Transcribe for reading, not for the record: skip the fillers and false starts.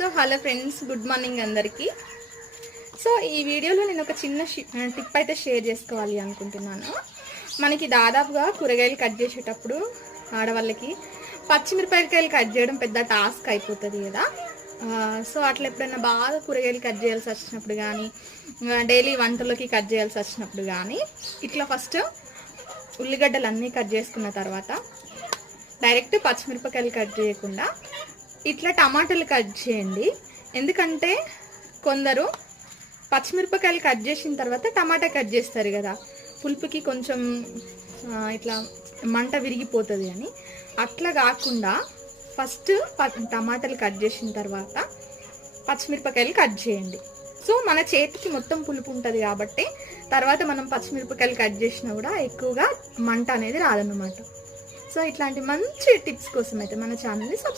So hello friends, good morning అందరికీ. So ఈ వీడియోలో నేను ఒక చిన్న టిప్ అయితే షేర్ చేసుకోవాలి అనుకుంటున్నాను. మనకి దాదాపుగా కూరగాయలు కట్ చేసేటప్పుడు ఆడవాళ్ళకి పచ్చిమిరపకాయలు కట్ చేయడం పెద్ద టాస్క్ అయిపోతుంది కదా. సో అట్లా ఎప్పుడైనా బాగా కూరగాయలు కట్ చేయాల్సి వచ్చినప్పుడు కానీ, డైలీ వంటలోకి కట్ చేయాల్సి వచ్చినప్పుడు కానీ, ఇట్లా ఫస్ట్ ఉల్లిగడ్డలు అన్నీ కట్ చేసుకున్న తర్వాత డైరెక్ట్ పచ్చిమిరపకాయలు కట్ చేయకుండా ఇట్లా టమాటాలు కట్ చేయండి. ఎందుకంటే కొందరు పచ్చిమిరపకాయలు కట్ చేసిన తర్వాత టమాటా కట్ చేస్తారు కదా, పులుపుకి కొంచెం ఇట్లా మంట విరిగిపోతుంది అని. అట్లా కాకుండా ఫస్ట్ టమాటాలు కట్ చేసిన తర్వాత పచ్చిమిరపకాయలు కట్ చేయండి. సో మన చేతికి మొత్తం పులుపు ఉంటుంది కాబట్టి తర్వాత మనం పచ్చిమిరపకాయలు కట్ చేసినా కూడా ఎక్కువగా మంట అనేది రాదన్నమాట. సో ఇట్లాంటి మంచి టిప్స్ కోసం అయితే మన ఛానల్ని